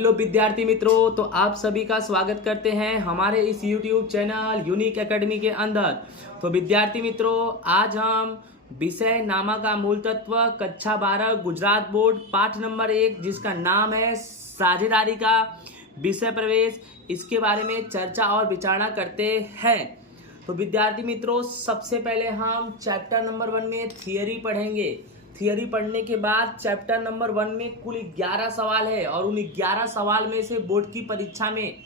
Hello विद्यार्थी मित्रों, तो आप सभी का स्वागत करते हैं हमारे इस YouTube चैनल यूनिक एकेडमी के अंदर। तो विद्यार्थी मित्रों, आज हम विषय नामा का मूल तत्व कक्षा 12 गुजरात बोर्ड पाठ नंबर 1 जिसका नाम है साझेदारी का विषय प्रवेश, इसके बारे में चर्चा और विचारणा करते हैं। तो विद्यार्थी मित्रों, सबसे पहले हम चैप्टर नंबर 1 में थियरी पढ़ेंगे। थियरी पढ़ने के बाद चैप्टर नंबर 1 में कुल 11 सवाल है और उन 11 सवाल में से बोर्ड की परीक्षा में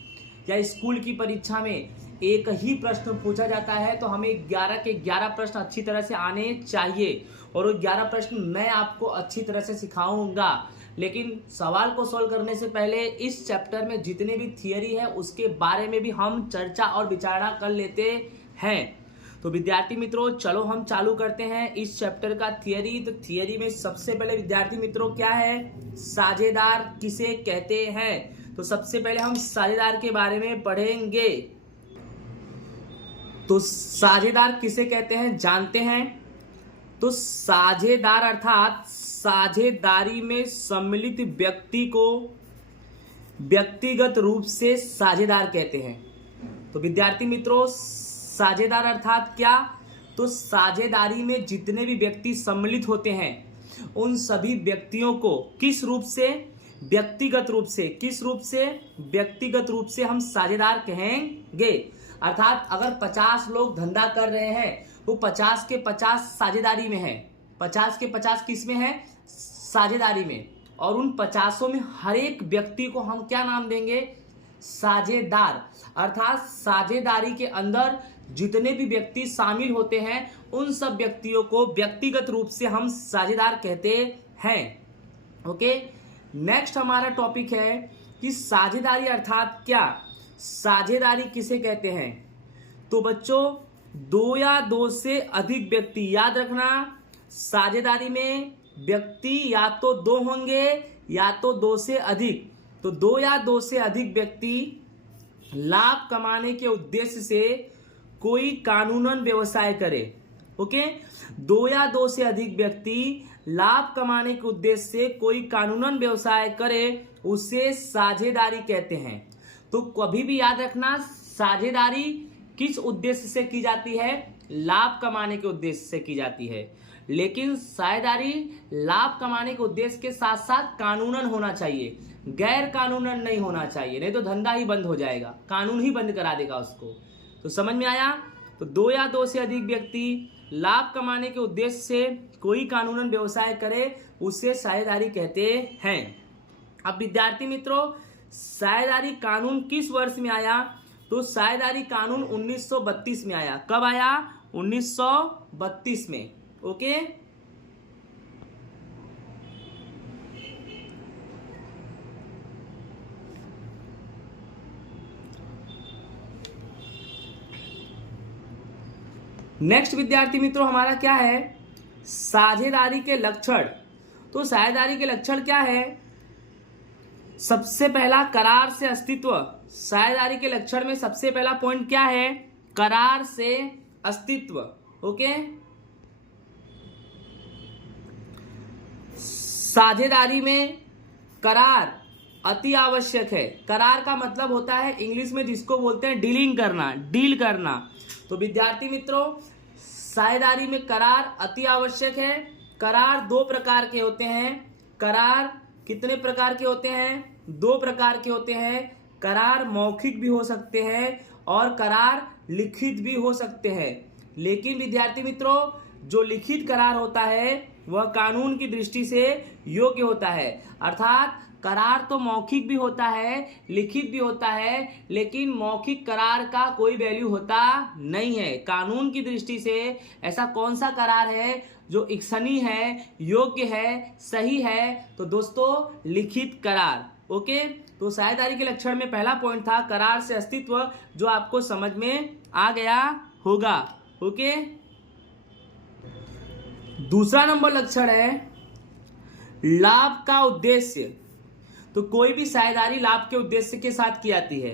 या स्कूल की परीक्षा में एक ही प्रश्न पूछा जाता है। तो हमें 11 के 11 प्रश्न अच्छी तरह से आने चाहिए और वो 11 प्रश्न मैं आपको अच्छी तरह से सिखाऊंगा। लेकिन सवाल को सॉल्व करने से पहले इस चैप्टर में जितने भी थियरी है उसके बारे में भी हम चर्चा और विचारणा कर लेते हैं। तो विद्यार्थी मित्रों, चलो हम चालू करते हैं इस चैप्टर का थियरी। तो थियरी में सबसे पहले विद्यार्थी मित्रों क्या है, साझेदार किसे कहते हैं। तो सबसे पहले हम साझेदार के बारे में पढ़ेंगे। तो साझेदार किसे कहते हैं जानते हैं। तो साझेदार अर्थात साझेदारी में सम्मिलित व्यक्ति को व्यक्तिगत रूप से साझेदार कहते हैं। तो विद्यार्थी मित्रों, साझेदार अर्थात क्या, तो साझेदारी में जितने भी व्यक्ति सम्मिलित होते हैं उन सभी व्यक्तियों को किस रूप से, व्यक्तिगत रूप से, किस रूप से, व्यक्तिगत रूप से हम साझेदार कहेंगे। अर्थात अगर 50 लोग धंधा कर रहे हैं वो 50 के 50 साझेदारी में है, 50 के 50 किस में है, साझेदारी में। और उन 50 में हर एक व्यक्ति को हम क्या नाम देंगे, साझेदार। अर्थात साझेदारी के अंदर जितने भी व्यक्ति शामिल होते हैं उन सब व्यक्तियों को व्यक्तिगत रूप से हम साझेदार कहते हैं। ओके, नेक्स्ट हमारा टॉपिक है कि साझेदारी अर्थात क्या, साझेदारी किसे कहते हैं। तो बच्चों, 2 या 2 से अधिक व्यक्ति, याद रखना साझेदारी में व्यक्ति या तो 2 होंगे या तो 2 से अधिक। तो 2 या 2 से अधिक व्यक्ति लाभ कमाने के उद्देश्य से कोई कानूनन व्यवसाय करे। ओके, 2 या 2 से अधिक व्यक्ति लाभ कमाने के उद्देश्य से कोई कानूनन व्यवसाय करे उसे साझेदारी कहते हैं। तो कभी भी याद रखना, साझेदारी किस उद्देश्य से की जाती है, लाभ कमाने के उद्देश्य से की जाती है। लेकिन साझेदारी लाभ कमाने के उद्देश्य के साथ साथ कानूनन होना चाहिए, गैर कानूनन नहीं होना चाहिए, नहीं तो धंधा ही बंद हो जाएगा, कानून ही बंद करा देगा उसको। तो समझ में आया। तो 2 या 2 से अधिक व्यक्ति लाभ कमाने के उद्देश्य से कोई कानूनन व्यवसाय करे उसे साझेदारी कहते हैं। अब विद्यार्थी मित्रों, साझेदारी कानून किस वर्ष में आया। तो साझेदारी कानून 1932 में आया। कब आया, 1932 में। ओके, नेक्स्ट विद्यार्थी मित्रों हमारा क्या है, साझेदारी के लक्षण। तो साझेदारी के लक्षण क्या है, सबसे पहला करार से अस्तित्व। साझेदारी के लक्षण में सबसे पहला पॉइंट क्या है, करार से अस्तित्व। ओके, साझेदारी में करार अति आवश्यक है। करार का मतलब होता है इंग्लिश में जिसको बोलते हैं डीलिंग करना, डील करना। तो विद्यार्थी मित्रों, साझेदारी में करार अति आवश्यक है। करार 2 प्रकार के होते हैं। करार कितने प्रकार के होते हैं, 2 प्रकार के होते हैं। करार मौखिक भी हो सकते हैं और करार लिखित भी हो सकते हैं। लेकिन विद्यार्थी मित्रों, जो लिखित करार होता है वह कानून की दृष्टि से योग्य होता है। अर्थात करार तो मौखिक भी होता है, लिखित भी होता है, लेकिन मौखिक करार का कोई वैल्यू होता नहीं है। कानून की दृष्टि से ऐसा कौन सा करार है जो इच्छनीय है, योग्य है, सही है, तो दोस्तों लिखित करार। ओके, तो साझेदारी के लक्षण में पहला पॉइंट था करार से अस्तित्व, जो आपको समझ में आ गया होगा। ओके, दूसरा नंबर लक्षण है लाभ का उद्देश्य। तो कोई भी साझेदारी लाभ के उद्देश्य के साथ की जाती है।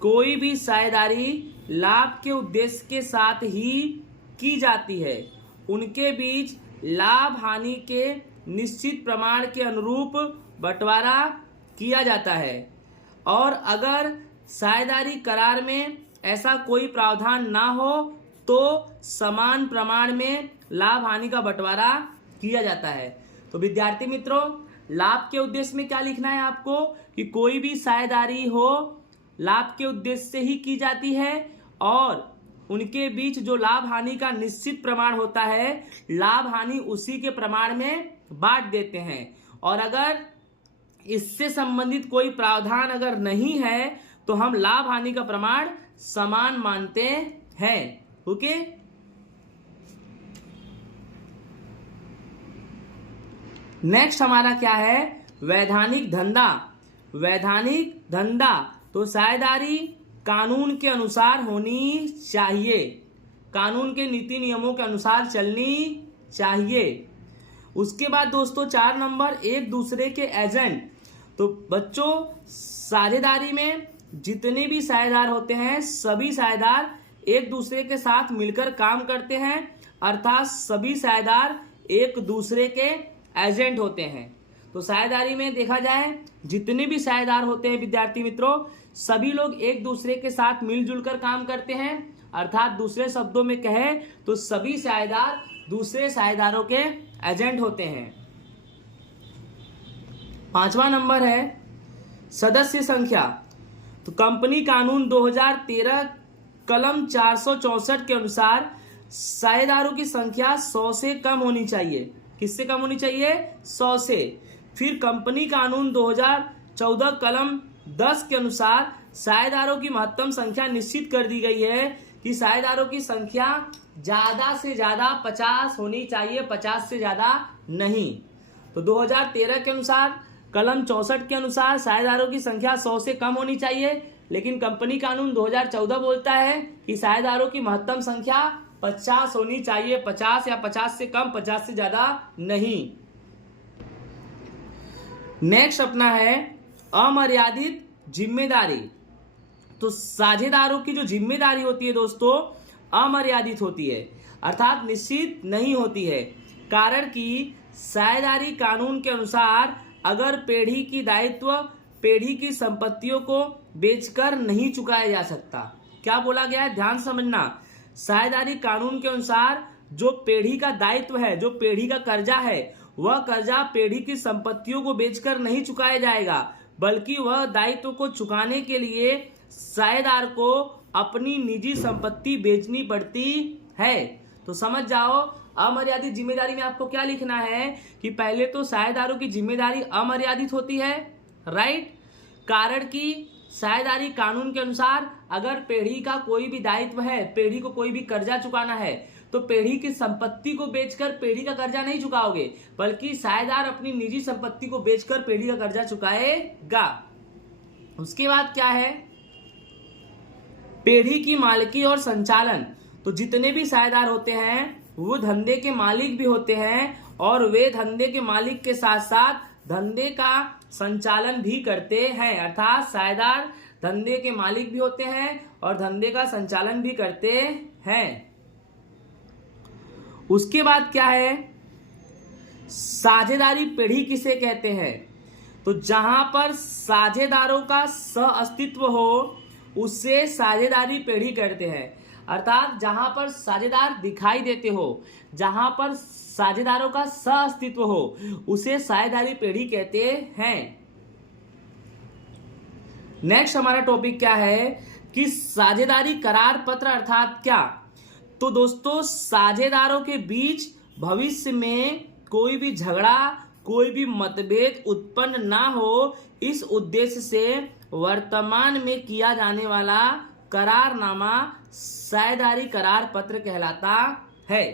कोई भी साझेदारी लाभ के उद्देश्य के साथ ही की जाती है। उनके बीच लाभ हानि के निश्चित प्रमाण के अनुरूप बंटवारा किया जाता है। और अगर साझेदारी करार में ऐसा कोई प्रावधान ना हो तो समान प्रमाण में लाभ हानि का बंटवारा किया जाता है। तो विद्यार्थी मित्रों, लाभ के उद्देश्य में क्या लिखना है आपको कि कोई भी साझेदारी हो लाभ के उद्देश्य से ही की जाती है और उनके बीच जो लाभ हानि का निश्चित प्रमाण होता है, लाभ हानि उसी के प्रमाण में बांट देते हैं। और अगर इससे संबंधित कोई प्रावधान अगर नहीं है तो हम लाभ हानि का प्रमाण समान मानते हैं। ओके, नेक्स्ट हमारा क्या है, वैधानिक धंधा। वैधानिक धंधा तो साझेदारी कानून के अनुसार होनी चाहिए, कानून के नीति नियमों के अनुसार चलनी चाहिए। उसके बाद दोस्तों 4 नंबर, एक दूसरे के एजेंट। तो बच्चों, साझेदारी में जितने भी साझेदार होते हैं सभी साझेदार एक दूसरे के साथ मिलकर काम करते हैं, अर्थात सभी साझेदार एक दूसरे के एजेंट होते हैं। तो साझेदारी में देखा जाए जितने भी साझेदार होते हैं विद्यार्थी मित्रों, सभी लोग एक दूसरे के साथ मिलजुल कर काम करते हैं, अर्थात दूसरे शब्दों में कहे तो सभी साझेदार दूसरे साझेदारों के एजेंट होते हैं। 5वां नंबर है सदस्य संख्या। तो कंपनी कानून 2013 कलम 464 के अनुसार साझेदारों की संख्या 100 से कम होनी चाहिए। किससे कम होनी चाहिए? 100 से। फिर कंपनी कानून 2014 कलम 10 के अनुसार साझेदारों की महत्तम संख्या निश्चित कर दी गई है कि साझेदारों की संख्या ज्यादा से ज्यादा 50 होनी चाहिए, 50 से ज्यादा नहीं। तो 2013 के अनुसार कलम 64 के अनुसार साझेदारों की संख्या 100 से कम होनी चाहिए, लेकिन कंपनी कानून 2014 बोलता है कि साझेदारों की महत्तम संख्या 50 होनी चाहिए, 50 या 50 से कम, 50 से ज्यादा नहीं। नेक्स्ट अपना है अमर्यादित जिम्मेदारी। तो साझेदारों की जो जिम्मेदारी होती है दोस्तों अमर्यादित होती है, अर्थात निश्चित नहीं होती है। कारण कि साझेदारी कानून के अनुसार अगर पेढ़ी की दायित्व पेढ़ी की संपत्तियों को बेचकर नहीं चुकाया जा सकता। क्या बोला गया है, ध्यान समझना। साझेदारी कानून के अनुसार जो पेढ़ी का दायित्व है, जो पेढ़ी का कर्जा है, वह कर्जा पेढ़ी की संपत्तियों को बेचकर नहीं चुकाया जाएगा, बल्कि वह दायित्व को चुकाने के लिए साझेदार को अपनी निजी संपत्ति बेचनी पड़ती है। तो समझ जाओ, अमर्यादित जिम्मेदारी में आपको क्या लिखना है कि पहले तो साझेदारों की जिम्मेदारी अमर्यादित होती है, राइट। कारण कि साझेदारी कानून के अनुसार अगर पेढ़ी का कोई भी दायित्व है, पेढ़ी को कोई भी कर्जा चुकाना है, तो पेढ़ी की संपत्ति को बेचकर पेढ़ी का कर्जा नहीं चुकाओगे, बल्कि साझेदार अपनी निजी संपत्ति को बेचकर पेढ़ी का कर्जा चुकाएगा। उसके बाद क्या है, पेढ़ी की मालिकी और संचालन। तो जितने भी साझेदार होते हैं वो धंधे के मालिक भी होते हैं, और वे धंधे के मालिक के साथ साथ धंधे का संचालन भी करते हैं, अर्थात साझेदार धंधे के मालिक भी होते हैं और धंधे का संचालन भी करते हैं। उसके बाद क्या है, साझेदारी पेढ़ी किसे कहते हैं? तो जहां पर साझेदारों का सह अस्तित्व हो उसे साझेदारी पेढ़ी कहते हैं, अर्थात जहां पर साझेदार दिखाई देते हो, जहां पर साझेदारों का सह अस्तित्व हो उसे साझेदारी पेढ़ी कहते हैं। नेक्स्ट हमारा टॉपिक क्या है कि साझेदारी करार पत्र अर्थात क्या। तो दोस्तों, साझेदारों के बीच भविष्य में कोई भी झगड़ा, कोई भी मतभेद उत्पन्न ना हो, इस उद्देश्य से वर्तमान में किया जाने वाला करारनामा साझेदारी करार पत्र कहलाता है।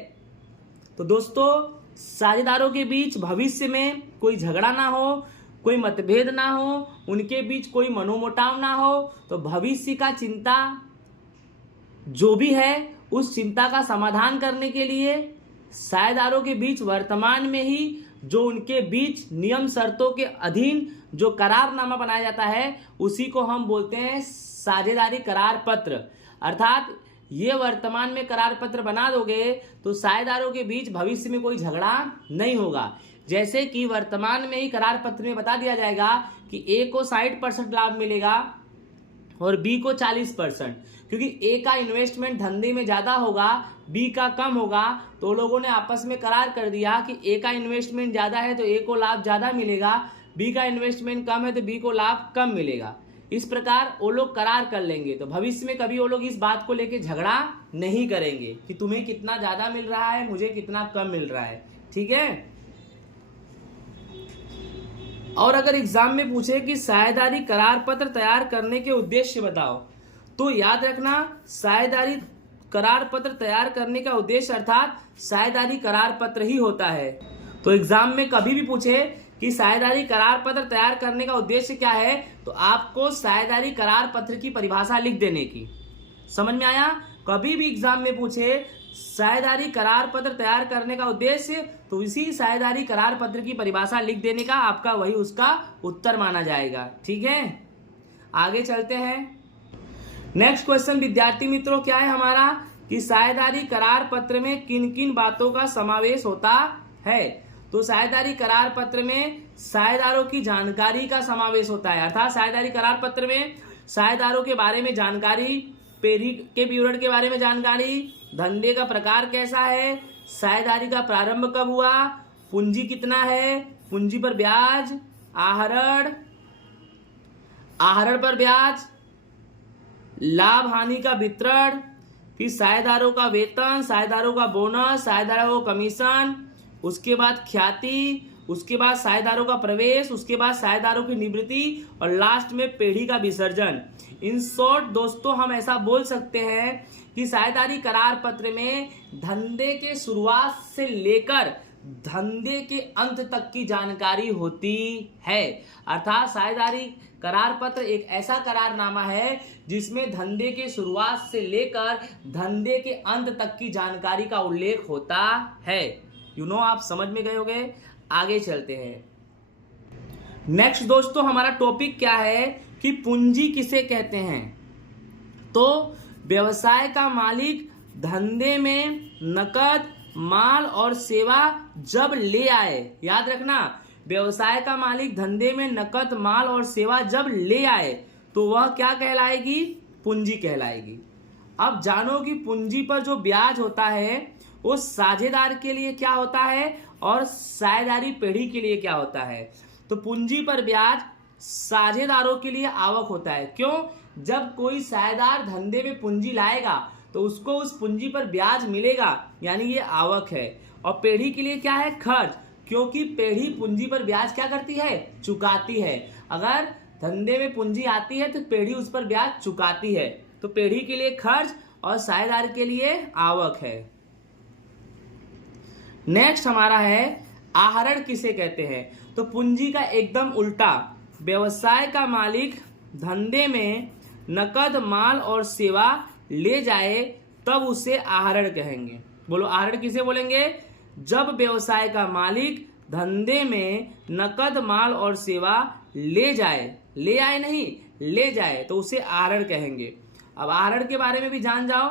तो दोस्तों, साझेदारों के बीच भविष्य में कोई झगड़ा ना हो, कोई मतभेद ना हो, उनके बीच कोई मनोमुटाव ना हो, तो भविष्य का चिंता जो भी है उस चिंता का समाधान करने के लिए साझेदारों के बीच वर्तमान में ही जो उनके बीच नियम शर्तों के अधीन जो करारनामा बनाया जाता है उसी को हम बोलते हैं साझेदारी करार पत्र। अर्थात ये वर्तमान में करार पत्र बना दोगे तो साझेदारों के बीच भविष्य में कोई झगड़ा नहीं होगा। जैसे कि वर्तमान में ही करार पत्र में बता दिया जाएगा कि ए को 60% लाभ मिलेगा और बी को 40%, क्योंकि ए का इन्वेस्टमेंट धंधे में ज़्यादा होगा, बी का कम होगा, तो लोगों ने आपस में करार कर दिया कि ए का इन्वेस्टमेंट ज़्यादा है तो ए को लाभ ज़्यादा मिलेगा, बी का इन्वेस्टमेंट कम है तो बी को लाभ कम मिलेगा। इस प्रकार वो लोग करार कर लेंगे, तो भविष्य में कभी वो लोग इस बात को लेके झगड़ा नहीं करेंगे कि तुम्हें कितना ज़्यादा मिल रहा है, मुझे कितना कम मिल रहा है। ठीक है। और अगर एग्जाम में पूछे कि साझेदारी करार पत्र तैयार करने के उद्देश्य बताओ, तो याद रखना साझेदारी करार पत्र तैयार करने का उद्देश्य अर्थात साझेदारी करार पत्र ही होता है। तो एग्जाम में कभी भी पूछे कि साझेदारी करार पत्र तैयार करने का उद्देश्य क्या है, तो आपको साझेदारी करार पत्र की परिभाषा लिख देने की। समझ में आया? कभी भी एग्जाम में पूछे साझेदारी करार पत्र तैयार करने का उद्देश्य, तो इसी साझेदारी करार पत्र की परिभाषा लिख देने का आपका वही उसका उत्तर माना जाएगा। ठीक है, आगे चलते हैं। नेक्स्ट क्वेश्चन विद्यार्थी मित्रों क्या है हमारा कि साझेदारी करार पत्र में किन किन बातों का समावेश होता है। तो साझेदारी करार पत्र में साझेदारों की जानकारी का समावेश होता है, अर्थात साझेदारी करार पत्र में साझेदारों के बारे में जानकारी, पेरी के विवरण के बारे में जानकारी, धंधे का प्रकार कैसा है, साझेदारी का प्रारंभ कब हुआ, पूंजी कितना है, पूंजी पर ब्याज, आहरण, आहरण पर ब्याज, लाभ हानि का वितरण, फिर साझेदारों का वेतन, साझेदारों का बोनस, साझेदारों का कमीशन, उसके बाद ख्याति, उसके बाद साझेदारों का प्रवेश, उसके बाद साझेदारों की निवृत्ति और लास्ट में पेढ़ी का विसर्जन। इन शॉर्ट दोस्तों हम ऐसा बोल सकते हैं कि साझेदारी करार पत्र में धंधे के शुरुआत से लेकर धंधे के अंत तक की जानकारी होती है। अर्थात साझेदारी करार पत्र एक ऐसा करारनामा है जिसमें धंधे के शुरुआत से लेकर धंधे के अंत तक की जानकारी का उल्लेख होता है। आप समझ में गए होंगे। आगे चलते हैं। नेक्स्ट दोस्तों हमारा टॉपिक क्या है कि पूंजी किसे कहते हैं। तो व्यवसाय का मालिक धंधे में नकद, माल और सेवा जब ले आए, याद रखना व्यवसाय का मालिक धंधे में नकद, माल और सेवा जब ले आए तो वह क्या कहलाएगी, पूंजी कहलाएगी। अब जानो कि पूंजी पर जो ब्याज होता है वो साझेदार के लिए क्या होता है और साझेदारी पेढ़ी के लिए क्या होता है। तो पूंजी पर ब्याज साझेदारों के लिए आवक होता है। क्यों? जब कोई साझेदार धंधे में पूंजी लाएगा तो उसको उस पूंजी पर ब्याज मिलेगा, यानी ये आवक है। और पेढ़ी के लिए क्या है, खर्च, क्योंकि पेढ़ी पूंजी पर ब्याज क्या करती है, चुकाती है। अगर धंधे में पूंजी आती है तो पेढ़ी उस पर ब्याज चुकाती है। तो पेढ़ी के लिए खर्च और साझेदार के लिए आवक है। नेक्स्ट हमारा है आहरण किसे कहते हैं। तो पूंजी का एकदम उल्टा, व्यवसाय का मालिक धंधे में नकद, माल और सेवा ले जाए तब उसे आहरण कहेंगे। बोलो आहरण किसे बोलेंगे, जब व्यवसाय का मालिक धंधे में नकद, माल और सेवा ले जाए, ले आए नहीं, ले जाए तो उसे आहरण कहेंगे। अब आहरण के बारे में भी जान जाओ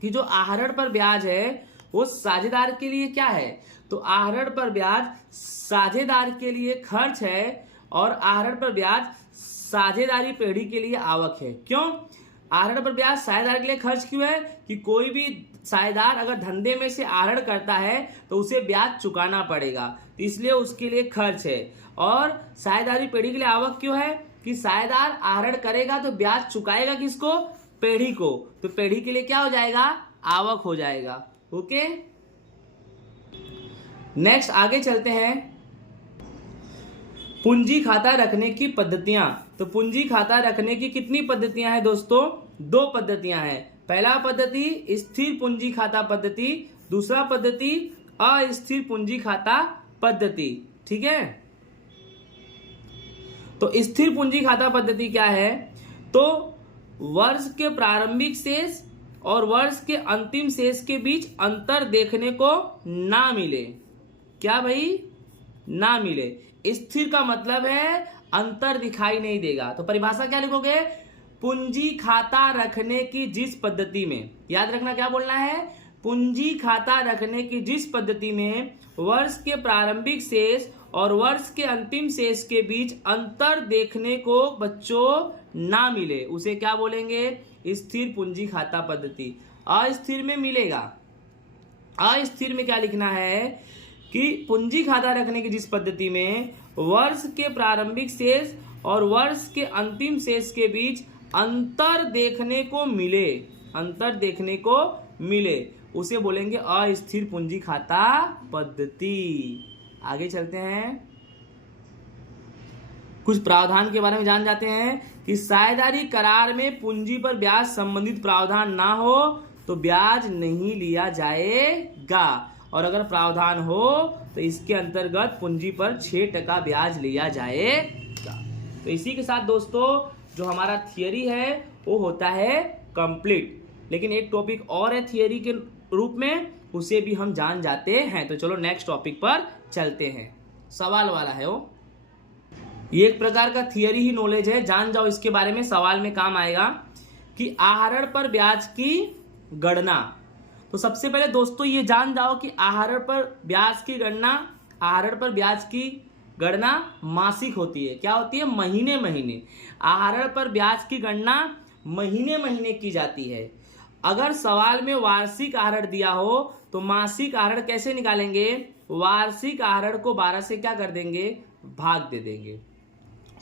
कि जो आहरण पर ब्याज है वो साझेदार के लिए क्या है। तो आहरण पर ब्याज साझेदार के लिए खर्च है और आहरण पर ब्याज साझेदारी पेढ़ी के लिए आवक है। क्यों? आहरण पर ब्याज साझेदार के लिए खर्च क्यों है कि कोई भी साझेदार अगर धंधे में से आहरण करता है तो उसे ब्याज चुकाना पड़ेगा, तो इसलिए उसके लिए खर्च है। और साझेदारी पेढ़ी के लिए आवक क्यों है कि साझेदार आहरण करेगा तो ब्याज चुकाएगा किसको, पेढ़ी को, तो पेढ़ी के लिए क्या हो जाएगा, आवक हो जाएगा। ओके, नेक्स्ट आगे चलते हैं। पूंजी खाता रखने की पद्धतियां। तो पूंजी खाता रखने की कितनी पद्धतियां हैं दोस्तों, 2 पद्धतियां हैं। पहला पद्धति स्थिर पूंजी खाता पद्धति, दूसरा पद्धति अस्थिर पूंजी खाता पद्धति। ठीक है। तो स्थिर पूंजी खाता पद्धति क्या है, तो वर्ष के प्रारंभिक शेष और वर्ष के अंतिम शेष के बीच अंतर देखने को ना मिले। क्या भाई, ना मिले। स्थिर का मतलब है अंतर दिखाई नहीं देगा। तो परिभाषा क्या लिखोगे, पूंजी खाता रखने की जिस पद्धति में, याद रखना क्या बोलना है, पूंजी खाता रखने की जिस पद्धति में वर्ष के प्रारंभिक शेष और वर्ष के अंतिम शेष के बीच अंतर देखने को बच्चों ना मिले, उसे क्या बोलेंगे? स्थिर पूंजी खाता पद्धति। अस्थिर में मिलेगा। अस्थिर में क्या लिखना है कि पूंजी खाता रखने की जिस पद्धति में वर्ष के प्रारंभिक शेष और वर्ष के अंतिम शेष के बीच अंतर देखने को मिले, अंतर देखने को मिले, उसे बोलेंगे अस्थिर पूंजी खाता पद्धति। आगे चलते हैं, कुछ प्रावधान के बारे में जान जाते हैं कि साझेदारी करार में पूंजी पर ब्याज संबंधित प्रावधान ना हो तो ब्याज नहीं लिया जाएगा, और अगर प्रावधान हो तो इसके अंतर्गत पूंजी पर 6% ब्याज लिया जाएगा। तो इसी के साथ दोस्तों जो हमारा थियरी है वो होता है कंप्लीट, लेकिन एक टॉपिक और है थियरी के रूप में, उसे भी हम जान जाते हैं। तो चलो नेक्स्ट टॉपिक पर चलते हैं, सवाल वाला है वो। ये एक प्रकार का थियरी ही नॉलेज है, जान जाओ इसके बारे में, सवाल में काम आएगा कि आहरण पर ब्याज की गणना। तो सबसे पहले दोस्तों ये जान जाओ कि आहरण पर ब्याज की गणना, आहरण पर ब्याज की गणना मासिक होती है। क्या होती है? महीने महीने। आहरण पर ब्याज की गणना महीने महीने की जाती है। अगर सवाल में वार्षिक आहरण दिया हो तो मासिक आहरण कैसे निकालेंगे? वार्षिक आहरण को 12 से क्या कर देंगे? भाग दे देंगे।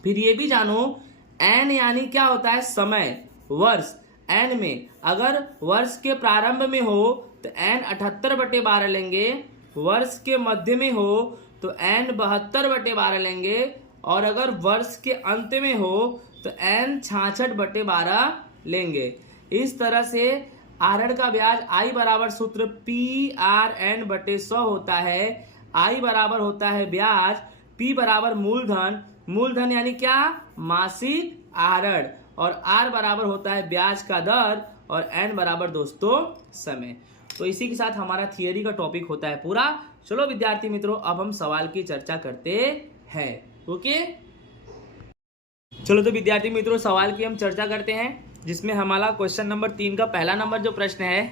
फिर ये भी जानो एन यानी क्या होता है? समय, वर्ष। एन में अगर वर्ष के प्रारंभ में हो तो एन 78/12 लेंगे, वर्ष के मध्य में हो तो एन 72/12 लेंगे, और अगर वर्ष के अंत में हो तो एन 66/12 लेंगे। इस तरह से आहरण का ब्याज आई बराबर सूत्र PRN/100 होता है। आई बराबर होता है ब्याज, P बराबर मूलधन, मूलधन यानी क्या? मासिक आहरण, और R बराबर होता है ब्याज का दर, और N बराबर दोस्तों समय। तो इसी के साथ हमारा थियरी का टॉपिक होता है पूरा। चलो विद्यार्थी मित्रों अब हम सवाल की चर्चा करते हैं। ओके, चलो तो विद्यार्थी मित्रों सवाल की हम चर्चा करते हैं, जिसमें हमारा क्वेश्चन नंबर 3 का पहला नंबर जो प्रश्न है,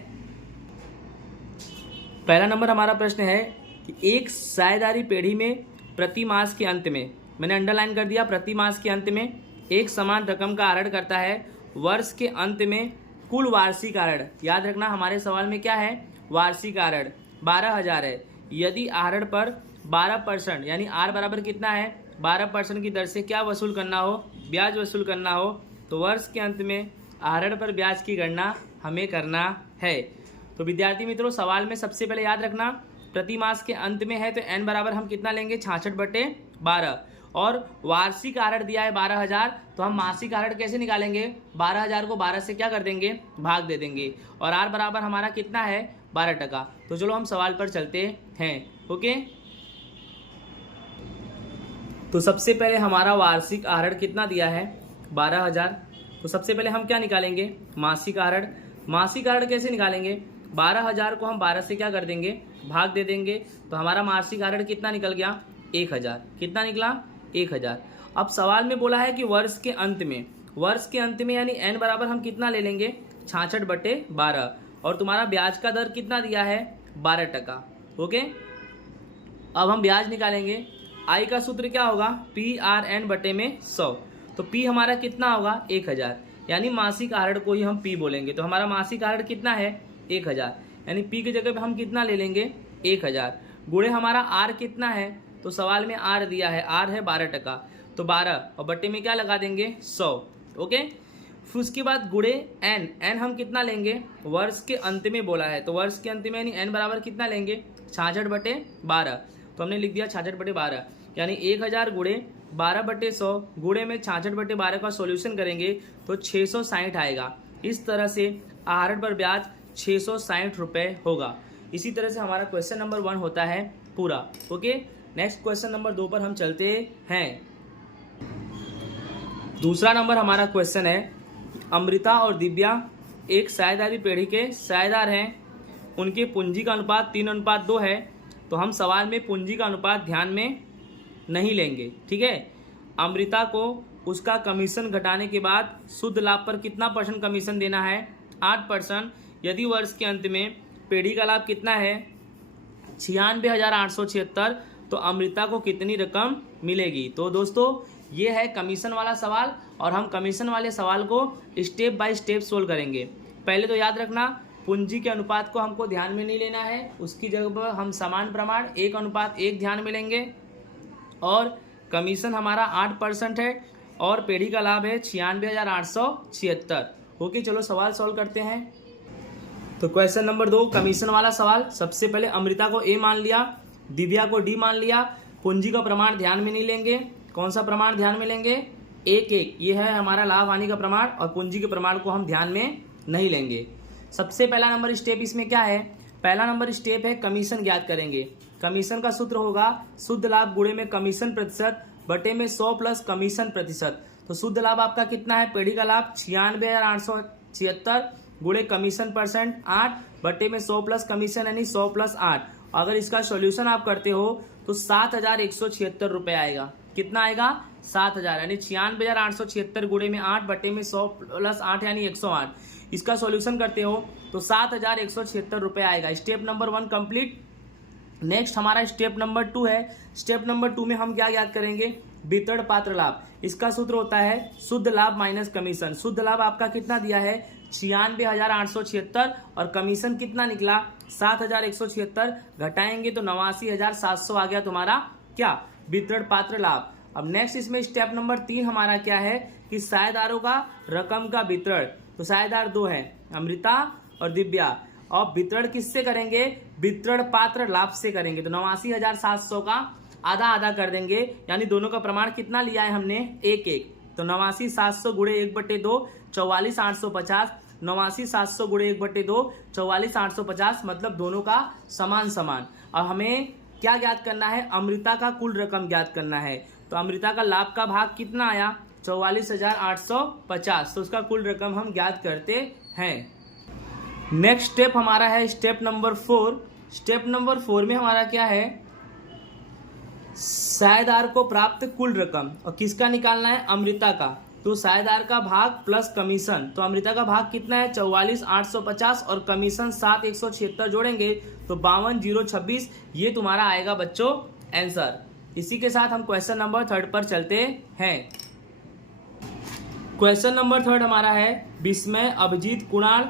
पहला नंबर हमारा प्रश्न है कि एक साझेदारी पेढ़ी में प्रति मास के अंत में, मैंने अंडरलाइन कर दिया, प्रति मास के अंत में एक समान रकम का आहरण करता है। वर्ष के अंत में कुल वार्षिक आहरण, याद रखना हमारे सवाल में क्या है? वार्षिक आहरण 12,000 है। यदि आहरण पर 12% यानी R बराबर कितना है? 12% की दर से क्या वसूल करना हो? ब्याज वसूल करना हो, तो वर्ष के अंत में आहरण पर ब्याज की गणना हमें करना है। तो विद्यार्थी मित्रों सवाल में सबसे पहले याद रखना प्रति मास के अंत में है तो n बराबर हम कितना लेंगे? 66/12, और वार्षिक आहरण दिया है 12,000, तो हम मासिक आहरण कैसे निकालेंगे? 12,000 को 12 से क्या कर देंगे? भाग दे देंगे, और R बराबर हमारा कितना है? 12%। तो चलो हम सवाल पर चलते हैं। ओके, तो सबसे पहले हमारा वार्षिक आहरण कितना दिया है? 12,000। तो सबसे पहले हम क्या निकालेंगे? मासिक आहरण। मासिक आहरण कैसे निकालेंगे? 12,000 को हम 12 से क्या कर देंगे? भाग दे देंगे, तो हमारा मासिक आहरण कितना निकल गया? 1,000। कितना निकला? 1,000। अब सवाल में बोला है कि वर्ष के अंत में, वर्ष के अंत में यानी n बराबर हम कितना ले लेंगे? 66/12, और तुम्हारा ब्याज का दर कितना दिया है? 12%। ओके, अब हम ब्याज निकालेंगे। आई का सूत्र क्या होगा? PRN/100। तो P हमारा कितना होगा? 1,000, यानी मासिक आहरण को ही हम P बोलेंगे। तो हमारा मासिक आहरण कितना है? 1,000, यानी P की जगह पे हम कितना ले लेंगे? 1,000। गुणे हमारा R कितना है? तो सवाल में R दिया है, R है 12%, तो 12 और बट्टे में क्या लगा देंगे? 100। ओके, फिर उसके बाद गुणे N, N हम कितना लेंगे? वर्ष के अंत में बोला है, तो वर्ष के अंत में यानी N बराबर कितना लेंगे? 66/12। तो हमने लिख दिया 66/12, यानी 1,000 गुणे 12/100 गुणे में 66/12 का सॉल्यूशन करेंगे तो 660 आएगा। इस तरह से आहरण पर ब्याज 660 रुपये होगा। इसी तरह से हमारा क्वेश्चन नंबर 1 होता है पूरा। ओके, नेक्स्ट क्वेश्चन नंबर 2 पर हम चलते हैं। दूसरा नंबर हमारा क्वेश्चन है, अमृता और दिव्या एक साझेदारी पेढ़ी के साझेदार हैं, उनके पूंजी का अनुपात 3:2 है। तो हम सवाल में पूंजी का अनुपात ध्यान में नहीं लेंगे, ठीक है। अमृता को उसका कमीशन घटाने के बाद शुद्ध लाभ पर कितना % कमीशन देना है? 8%। यदि वर्ष के अंत में पेढ़ी का लाभ कितना है 96,876, तो अमृता को कितनी रकम मिलेगी। तो दोस्तों ये है कमीशन वाला सवाल और हम कमीशन वाले सवाल को स्टेप बाय स्टेप सोल्व करेंगे। पहले तो याद रखना पूंजी के अनुपात को हमको ध्यान में नहीं लेना है, उसकी जगह पर हम समान प्रमाण 1:1 ध्यान में लेंगे और कमीशन हमारा 8% है और पेढ़ी का लाभ है 96,876। ओके चलो सवाल सॉल्व करते हैं। तो क्वेश्चन नंबर 2 कमीशन वाला सवाल। सबसे पहले अमृता को ए मान लिया, दिव्या को डी मान लिया। पूंजी का प्रमाण ध्यान में नहीं लेंगे। कौन सा प्रमाण ध्यान में लेंगे 1:1, ये है हमारा लाभ हानि का प्रमाण और पूंजी के प्रमाण को हम ध्यान में नहीं लेंगे। सबसे पहला नंबर स्टेप इसमें क्या है, पहला नंबर स्टेप है कमीशन ज्ञात करेंगे। कमीशन का सूत्र होगा शुद्ध लाभ गुणे में कमीशन प्रतिशत बटे में 100 प्लस कमीशन प्रतिशत। तो शुद्ध लाभ आपका कितना है पेढ़ी का लाभ 96,876 गुणे कमीशन परसेंट 8 बटे में 100 प्लस कमीशन यानी 100 प्लस 8। अगर इसका सॉल्यूशन आप करते हो तो 7,176 रुपये आएगा। कितना आएगा 7,000 यानी 96,876 गुणे में 8 बटे में 100 प्लस 8 यानी 108। इसका सॉल्यूशन करते हो तो 7,176 रुपये आएगा। Step number 1 complete. नेक्स्ट हमारा स्टेप नंबर 2 है। स्टेप नंबर 2 में हम क्या याद करेंगे वितरण पात्र लाभ। इसका सूत्र होता है शुद्ध लाभ माइनस कमीशन। शुद्ध लाभ आपका कितना दिया है 96,876 और कमीशन कितना निकला 7,176, घटाएंगे तो 89,700 आ गया तुम्हारा क्या वितरण पात्र लाभ। अब नेक्स्ट इसमें स्टेप नंबर 3 हमारा क्या है कि साझेदारों का रकम का वितरण। तो साझेदार 2 है अमृता और दिव्या। अब वितरण किससे करेंगे वितरण पात्र लाभ से करेंगे। तो 89,700 का आधा आधा कर देंगे यानी दोनों का प्रमाण कितना लिया है हमने 1:1। तो 89,700 गुणे 1/2 44,850, 89,700 गुणे 1/2 44,850, मतलब दोनों का समान समान। अब हमें क्या ज्ञात करना है अमृता का कुल रकम ज्ञात करना है। तो अमृता का लाभ का भाग कितना आया 44,850, तो उसका कुल रकम हम ज्ञात करते हैं। नेक्स्ट स्टेप हमारा है स्टेप नंबर 4। स्टेप नंबर 4 में हमारा क्या है साझेदार को प्राप्त कुल रकम और किसका निकालना है अमृता का। तो साझेदार का भाग प्लस कमीशन। तो अमृता का भाग कितना है 44,850 और कमीशन 7,176 जोड़ेंगे तो 52,026, ये तुम्हारा आएगा बच्चों आंसर। इसी के साथ हम क्वेश्चन नंबर 3 पर चलते हैं। क्वेश्चन नंबर 3 हमारा है विस्मय अभिजीत कुणाल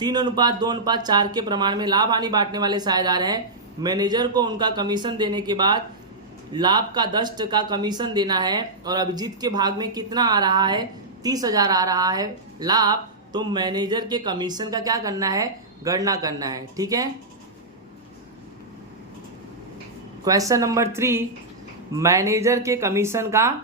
3:2:4 के प्रमाण में लाभ हानि बांटने वाले साझेदार हैं। मैनेजर को उनका कमीशन देने के बाद लाभ का 10% कमीशन देना है और अभिजीत के भाग में कितना आ रहा है 30,000 आ रहा है लाभ। तो मैनेजर के कमीशन का क्या करना है गणना करना है। ठीक है। क्वेश्चन नंबर 3 मैनेजर के कमीशन का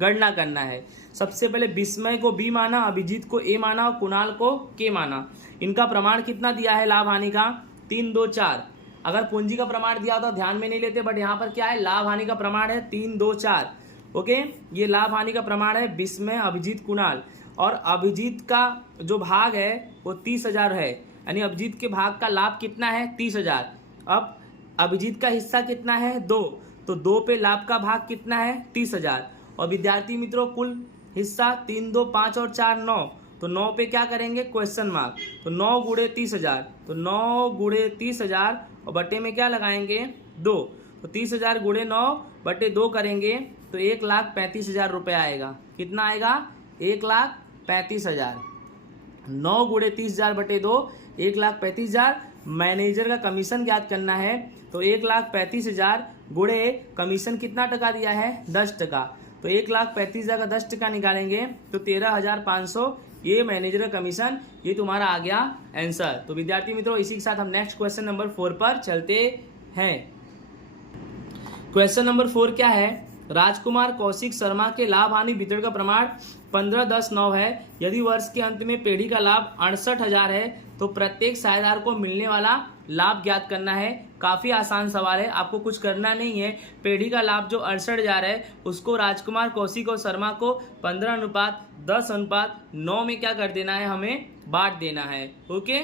गणना करना है। सबसे पहले विस्मय को बी माना, अभिजीत को ए माना और कुणाल को के माना। इनका प्रमाण कितना दिया है लाभ हानि का 3, 2, 4। अगर पूंजी का प्रमाण दिया होता तो ध्यान में नहीं लेते, बट यहाँ पर क्या है लाभ हानि का प्रमाण है 3, 2, 4। ओके, ये लाभ हानि का प्रमाण है विस्मय अभिजीत कुणाल और अभिजीत का जो भाग है वो 30,000 है यानी अभिजीत के भाग का लाभ कितना है 30,000। अब अभिजीत का हिस्सा कितना है 2, तो 2 पे लाभ का भाग कितना है 30,000। और विद्यार्थी मित्रों कुल हिस्सा 3, 2, 5 और 4 9, तो 9 पे क्या करेंगे क्वेश्चन मार्क। तो 9 गुणे 30,000, तो 9 गुणे 30,000 और बटे में क्या लगाएंगे 2, तो 30,000 गुणे 9 बटे 2 करेंगे तो 1,35,000 रुपये आएगा। कितना आएगा 1,35,000। 9 गुणे 30,000 बटे 2 1,35,000। मैनेजर का कमीशन ज्ञात करना है तो 1,35,000 गुणे कमीशन कितना टका दिया है 10%। तो 1,35,000 का 10% निकालेंगे तो 13,500, ये मैनेजर का कमीशन, ये तुम्हारा आ गया आंसर। तो विद्यार्थी मित्रों इसी के साथ हम नेक्स्ट क्वेश्चन नंबर 4 पर चलते हैं। क्वेश्चन नंबर 4 क्या है राजकुमार कौशिक शर्मा के लाभ हानि वितरण का प्रमाण 15-10-9 है। यदि वर्ष के अंत में पेढ़ी का लाभ 68,000 है तो प्रत्येक साझेदार को मिलने वाला लाभ ज्ञात करना है। काफी आसान सवाल है, आपको कुछ करना नहीं है। पेढ़ी का लाभ जो 68,000 है उसको राजकुमार कौशिक और शर्मा को 15:10:9 में क्या कर देना है हमें बांट देना है। ओके।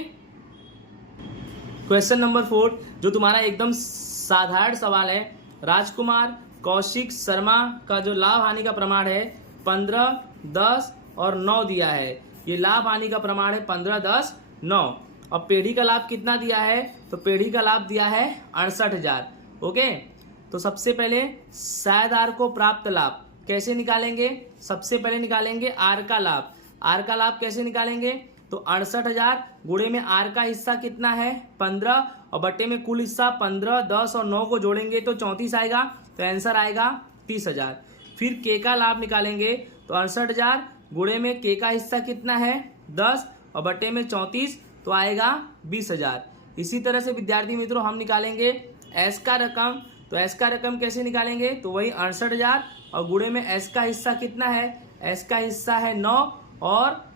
क्वेश्चन नंबर 4 जो तुम्हारा एकदम साधारण सवाल है राजकुमार कौशिक शर्मा का जो लाभ हानि का प्रमाण है 15, 10 और 9 दिया है। ये लाभ हानि का प्रमाण है 15, 10, 9 और पेढ़ी का लाभ कितना दिया है, तो पेढ़ी का लाभ दिया है 68,000। ओके, तो सबसे पहले साझेदार को प्राप्त लाभ कैसे निकालेंगे, सबसे पहले निकालेंगे आर का लाभ। आर का लाभ कैसे निकालेंगे, तो 68,000 गुणे में आर का हिस्सा कितना है 15 और बट्टे में कुल हिस्सा 15, 10 और 9 को जोड़ेंगे तो 34 आएगा, तो आंसर आएगा 30,000। फिर के का लाभ निकालेंगे तो 68,000 गुणे में के का हिस्सा कितना है 10 और बट्टे में 34 तो आएगा 20,000। इसी तरह से विद्यार्थी मित्रों हम निकालेंगे एस का रकम। तो एस का रकम कैसे निकालेंगे, तो वही 68,000 और गुणे में एस का हिस्सा कितना है, एस का हिस्सा है 9 और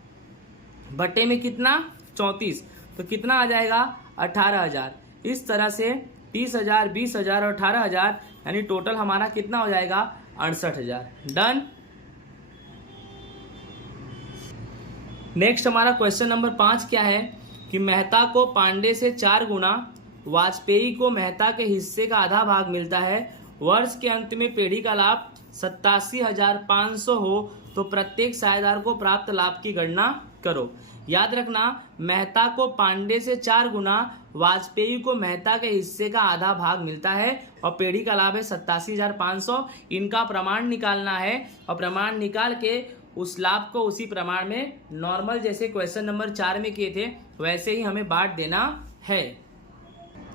बट्टे में कितना 34, तो कितना आ जाएगा 18,000। इस तरह से 30,000, 20,000 और 18,000 यानी टोटल हमारा कितना हो जाएगा 68,000। डन। नेक्स्ट हमारा क्वेश्चन नंबर 5 क्या है कि मेहता को पांडे से 4 गुना, वाजपेयी को मेहता के हिस्से का आधा भाग मिलता है, वर्ष के अंत में पेढ़ी का लाभ 87,500 हो तो प्रत्येक साझेदार को प्राप्त लाभ की गणना करो। याद रखना, मेहता को पांडे से 4 गुना, वाजपेयी को मेहता के हिस्से का आधा भाग मिलता है और पेढ़ी का लाभ है 87,500। इनका प्रमाण निकालना है और प्रमाण निकाल के उस लाभ को उसी प्रमाण में नॉर्मल जैसे क्वेश्चन नंबर 4 में किए थे वैसे ही हमें बांट देना है।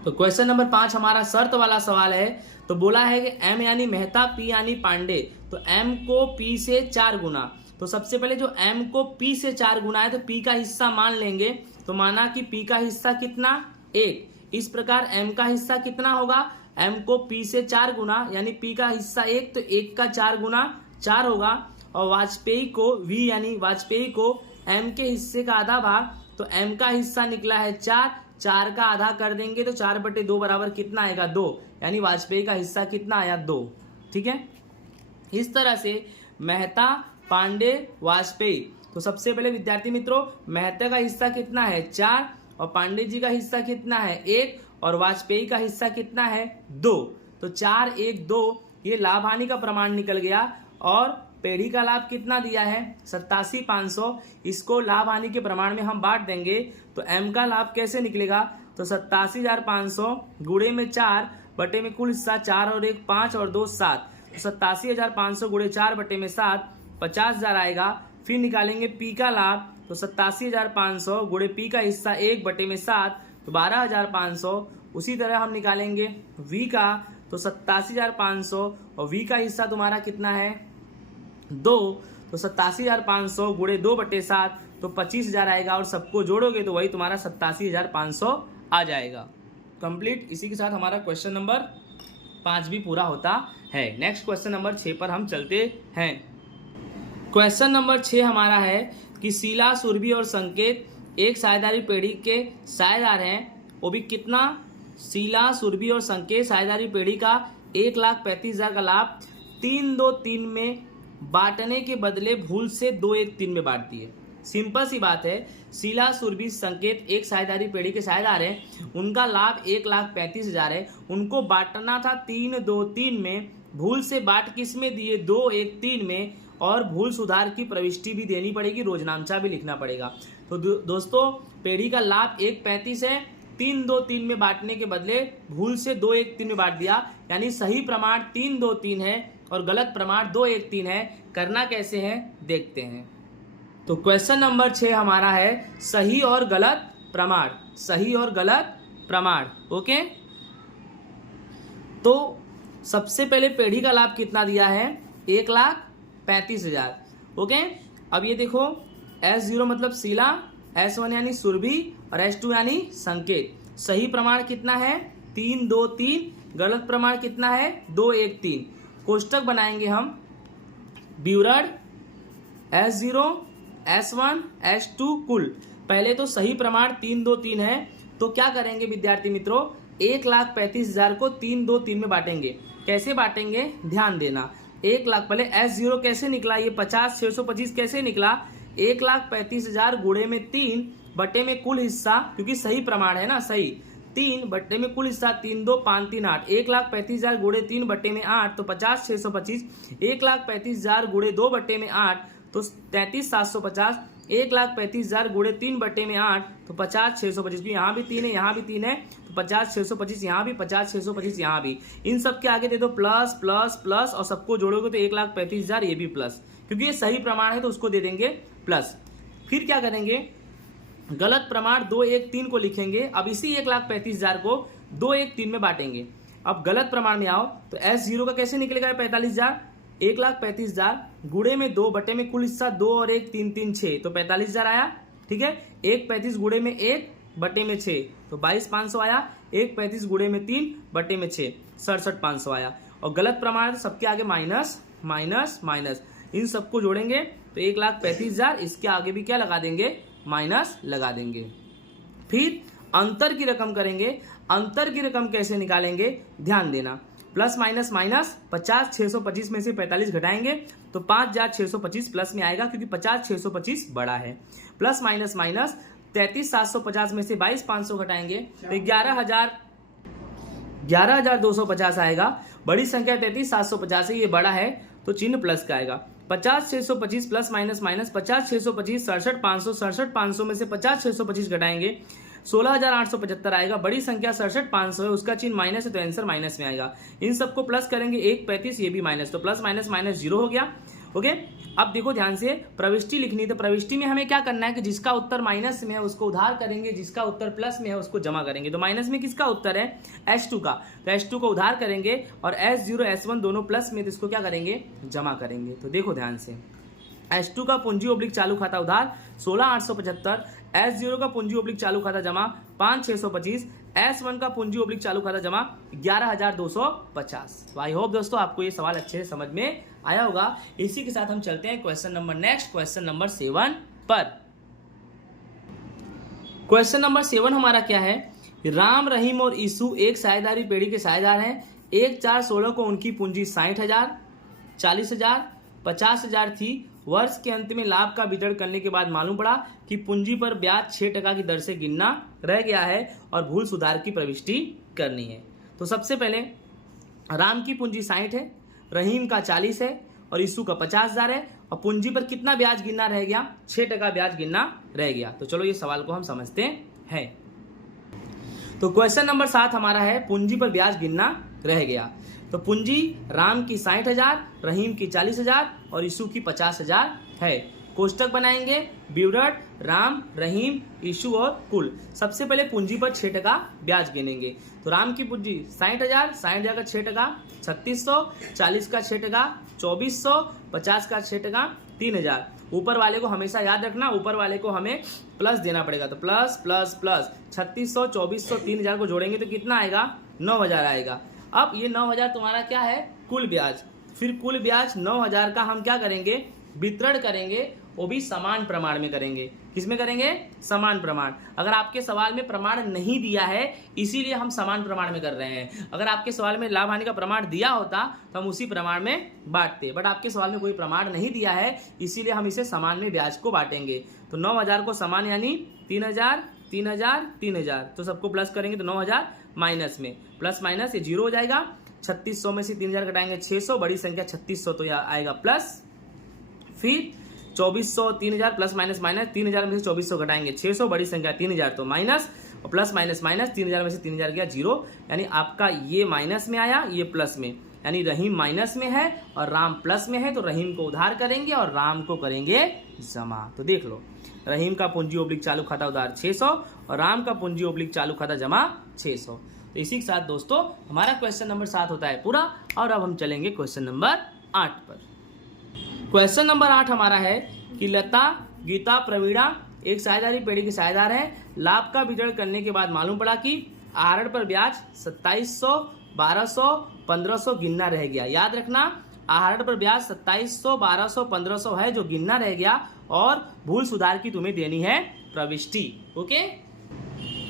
तो क्वेश्चन नंबर 5 हमारा शर्त वाला सवाल है। तो बोला है कि एम यानी मेहता, पी यानी पांडे, तो एम को पी से 4 गुना। तो सबसे पहले जो एम को पी से 4 गुना है तो पी का हिस्सा मान लेंगे। तो माना कि पी का हिस्सा कितना 1। इस प्रकार एम का हिस्सा कितना होगा, एम को पी से 4 गुना यानी पी का हिस्सा 1 तो 1 का 4 गुना 4 होगा। और वाजपेयी को वी यानी वाजपेयी को एम के हिस्से का आधा भाग, तो एम का हिस्सा निकला है 4, 4 का आधा कर देंगे तो 4/2 बराबर कितना आएगा 2, यानी वाजपेयी का हिस्सा कितना आया 2। ठीक है, इस तरह से मेहता, पांडे, वाजपेयी। तो सबसे पहले विद्यार्थी मित्रों मेहता का हिस्सा कितना है 4 और पांडे जी का हिस्सा कितना है 1 और वाजपेयी का हिस्सा कितना है 2। तो 4, 1, 2 ये लाभ हानि का प्रमाण निकल गया। और पेढ़ी का लाभ कितना दिया है 87,500, इसको लाभ हानि के प्रमाण में हम बांट देंगे। तो एम का लाभ कैसे निकलेगा, तो 87,500 गुणे में 4 बटे में कुल हिस्सा 4 और 1 5 और 2 7, तो 87,500 गुणे 4 बटे में 7 50,000 आएगा। फिर निकालेंगे पी का लाभ, तो 87,500 गुणे पी का हिस्सा 1 बटे में 7 तो 12,500। उसी तरह हम निकालेंगे वी का, तो 87,500 और वी का हिस्सा तुम्हारा कितना है 2, तो 87,500 गुणे 2 बटे 7 तो 25,000 आएगा और सबको जोड़ोगे तो वही तुम्हारा 87,500 आ जाएगा। कंप्लीट। इसी के साथ हमारा क्वेश्चन नंबर 5 भी पूरा होता है। नेक्स्ट क्वेश्चन नंबर 6 पर हम चलते हैं। क्वेश्चन नंबर 6 हमारा है कि शीला, सुरभि और संकेत एक साझेदारी पेढ़ी के साझेदार हैं, वो भी कितना, शीला, सुरभि और संकेत साझेदारी पेढ़ी का 1,35,000 का लाभ 3-2-3 में बांटने के बदले भूल से 2-1-3 में बांट दिए। सिंपल सी बात है, शीला, सुरभि, संकेत एक साझेदारी पेढ़ी के साझेदार हैं, उनका लाभ 1,35,000 है, उनको बांटना था 3-2-3 में, भूल से बांट किस में दिए 2-1-3 में, और भूल सुधार की प्रविष्टि भी देनी पड़ेगी, रोजनामचा भी लिखना पड़ेगा। तो दोस्तों पेढ़ी का लाभ 1,35 है, 3-2-3 में बांटने के बदले भूल से 2-1-3 में बांट दिया, यानी सही प्रमाण 3-2-3 है और गलत प्रमाण 2-1-3 है। करना कैसे है देखते हैं। तो क्वेश्चन नंबर 6 हमारा है सही और गलत प्रमाण, सही और गलत प्रमाण। ओके, तो सबसे पहले पेढ़ी का लाभ कितना दिया है 1,35,000। ओके, अब ये देखो S0 मतलब शीला, S1 यानी सुरभि और S2 यानी संकेत। सही प्रमाण कितना है 3-2-3, गलत प्रमाण कितना है 2-1-3। कोष्टक बनाएंगे हम, विवरण S0 S1 S2 कुल। पहले तो सही प्रमाण 3-2-3 है, तो क्या करेंगे विद्यार्थी मित्रों 1,35,000 को 3-2-3 में बांटेंगे। कैसे बांटेंगे ध्यान देना। 1,00,000 पहले S0 कैसे निकला, ये 50,625 कैसे निकला, 1,35,000 गुणे में 3 बटे में कुल हिस्सा, क्योंकि सही प्रमाण है ना, सही 3 बटे में कुल हिस्सा 3-2-5-3 8, 1,35,000 गुणे 3 बटे में 8 तो 50,625, 1,35,000 गुणे 2 बटे में 8 तो 33,750, 1,35,000 गुणे 3/8 तो 50,625, क्योंकि यहाँ भी 3 है यहाँ भी 3 है, तो 50,625 यहाँ भी, 50,625 यहाँ भी। इन सब के आगे दे दो प्लस प्लस प्लस और सबको जोड़ोगे तो 1,35,000 ये भी प्लस, क्योंकि ये सही प्रमाण है तो उसको दे देंगे प्लस। फिर क्या करेंगे, गलत प्रमाण 2, 1, 3 को लिखेंगे। अब इसी 1,35,000 को 2, 1, 3 में बांटेंगे। अब गलत प्रमाण में आओ तो S0 का कैसे निकलेगा 45,000, 1,35,000 गुणे में 2 बटे में कुल हिस्सा 2 और 1 3 3 6 तो 45,000 आया। ठीक है, 1,35 गुणे में 1 बटे में 6 तो 22,500 आया। 1,35 गुणे में 3 बटे में 6 67,500 आया। और गलत प्रमाण सबके आगे माइनस माइनस माइनस, इन सबको जोड़ेंगे तो 1,35,000, इसके आगे भी क्या लगा देंगे, माइनस लगा देंगे। फिर अंतर की रकम करेंगे। अंतर की रकम कैसे निकालेंगे, ध्यान देना, प्लस माइनस माइनस, 50,625 में से 45 घटाएंगे तो 5,625 प्लस में आएगा, क्योंकि 50,625 बड़ा है। प्लस माइनस माइनस, 33,750 में से 22,500 घटाएंगे तो 11,250 आएगा। बड़ी संख्या 33,750 है, ये बड़ा है तो चिन्ह प्लस का आएगा। 50,625 प्लस माइनस माइनस, 50,625 67,500, 67,500 में से 50,625 घटाएंगे 16,875 आएगा। बड़ी संख्या 67,500 है, उसका चिन्ह माइनस है तो आंसर माइनस में आएगा। इन सबको प्लस करेंगे 1,35 ये भी माइनस, तो प्लस माइनस माइनस 0 हो गया। ओके, अब देखो ध्यान से, प्रविष्टि लिखनी। तो प्रविष्टि में हमें क्या करना है कि जिसका उत्तर माइनस में है उसको उधार करेंगे, जिसका उत्तर प्लस में है उसको जमा करेंगे। तो माइनस में किसका उत्तर है, S2 का, तो S2 को उधार करेंगे और S0 S1 दोनों प्लस में, तो इसको क्या करेंगे, जमा करेंगे। तो देखो ध्यान से, S2 का पूंजी ओब्लिक चालू खाता उधार 16,875, S0 का पूंजी ओब्लिक चालू खाता जमा 5,625, S1 का पूंजी ओब्लिक चालू खाता जमा 11,250। तो आई होप दोस्तों आपको ये सवाल अच्छे से समझ में आया होगा। इसी के साथ हम चलते हैं question number next, question number 7 पर। क्वेश्चन नंबर 7 हमारा क्या है, राम, रहीम और ईसु एक साझेदारी पेढ़ी के साझेदार हैं। 1/4/16 को उनकी पूंजी 60,000, 40,000, 50,000 थी। वर्ष के अंत में लाभ का वितरण करने के बाद मालूम पड़ा कि पूंजी पर ब्याज 6% की दर से गिनना रह गया है और भूल सुधार की प्रविष्टि करनी है। तो सबसे पहले राम की पूंजी 60 है, रहीम का 40 है और ईसु का 50,000 है, और पूंजी पर कितना ब्याज गिनना रह गया, 6% ब्याज गिनना रह गया। तो चलो ये सवाल को हम समझते हैं। तो क्वेश्चन नंबर 7 हमारा है, पूंजी पर ब्याज गिनना रह गया। तो पूंजी राम की 60,000, रहीम की 40,000 और ईसु की 50,000 है। कोष्टक बनाएंगे, विवरण, राम, रहीम, ईसु और कुल। सबसे पहले पूंजी पर 6% ब्याज गिनेंगे। तो राम की पूंजी 60,000, 60,000 का 6%, 3,600, 40 का 6%, 2,400, 50 का 6%, 3,000। ऊपर वाले को हमेशा याद रखना, ऊपर वाले को हमें प्लस देना पड़ेगा। तो प्लस प्लस प्लस 3,600, 2,400, 3,000 को जोड़ेंगे तो कितना आएगा, 9,000 आएगा। अब ये 9,000 तुम्हारा क्या है, कुल ब्याज। फिर कुल ब्याज 9,000 का हम क्या करेंगे, वितरण करेंगे, वो भी समान प्रमाण में करेंगे। किसमें करेंगे, समान प्रमाण। अगर आपके सवाल में प्रमाण नहीं दिया है इसीलिए हम समान प्रमाण में कर रहे हैं। अगर आपके सवाल में लाभ हानि का प्रमाण दिया होता तो हम उसी प्रमाण में बांटते, बट आपके सवाल में कोई प्रमाण नहीं दिया है इसीलिए हम इसे समान में ब्याज को बांटेंगे। तो 9,000 को समान यानी 3,000, 3,000, 3,000, तो सबको प्लस करेंगे तो 9,000 माइनस में, प्लस माइनस ये 0 हो जाएगा। 3,600 में से 3,000 घटाएंगे 600, बड़ी संख्या 3,600 तो यह आएगा प्लस। फिर 2,400, 3,000 प्लस माइनस माइनस, 3,000 में से 2,400 घटाएंगे 600, बड़ी संख्या 3,000 तो माइनस, और प्लस माइनस माइनस, 3,000 में से 3,000 गया 0, यानी आपका ये माइनस में आया, ये प्लस में, यानी रहीम माइनस में है और राम प्लस में है। तो रहीम को उधार करेंगे और राम को करेंगे जमा। तो देख लो, रहीम का पूंजी ओब्लिक चालू खाता उधार 600 और राम का पूंजी ओब्लिक चालू खाता जमा 600। तो इसी के साथ दोस्तों हमारा क्वेश्चन नंबर 7 होता है पूरा। और अब हम चलेंगे क्वेश्चन नंबर 8 पर। क्वेश्चन नंबर 8 हमारा है कि लता, गीता, प्रवीणा एक साझेदारी पेढ़ी के साझेदार हैं। लाभ का वितरण करने के बाद मालूम पड़ा कि आहरण पर ब्याज 2,700, 1,200, 1,500 गिनना रह गया। याद रखना, आहरण पर ब्याज 2,700, 1,200, 1,500 है जो गिनना रह गया, और भूल सुधार की तुम्हें देनी है प्रविष्टि। ओके,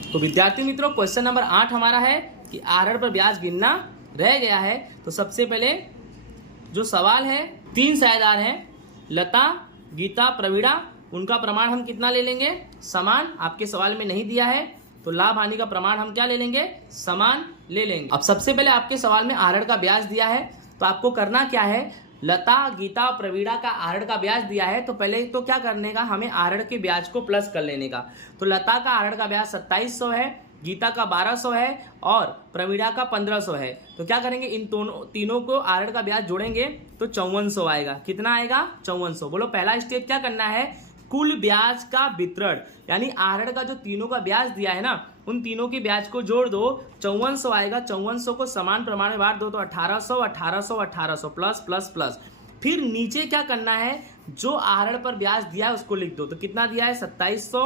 तो विद्यार्थी मित्रों क्वेश्चन नंबर 8 हमारा है कि आहरण पर ब्याज गिनना रह गया है। तो सबसे पहले जो सवाल है, 3 साझेदार हैं, लता, गीता, प्रवीणा, उनका प्रमाण हम कितना ले लेंगे, समान। आपके सवाल में नहीं दिया है तो लाभ हानि का प्रमाण हम क्या ले लेंगे, समान ले लेंगे। अब सबसे पहले आपके सवाल में आहरण का ब्याज दिया है तो आपको करना क्या है, लता, गीता और प्रवीणा का आहरण का ब्याज दिया है, तो पहले तो क्या करने का, हमें आहरण के ब्याज को प्लस कर लेने का। तो लता का आहरण का ब्याज 2700 है, गीता का 1200 है और प्रवीणा का 1500 है। तो क्या करेंगे, इन तीनों को आहरण का ब्याज जोड़ेंगे तो 5400 आएगा। कितना आएगा, 5400। बोलो पहला स्टेप क्या करना है, कुल ब्याज का वितरण, यानी आहरण का जो तीनों का ब्याज दिया है ना, उन तीनों के ब्याज को जोड़ दो, 5400 आएगा। 5400 को समान प्रमाण में बांट दो तो 1800 1800 1800 प्लस प्लस प्लस। फिर नीचे क्या करना है, जो आहरण पर ब्याज दिया है उसको लिख दो। तो कितना दिया है, 2700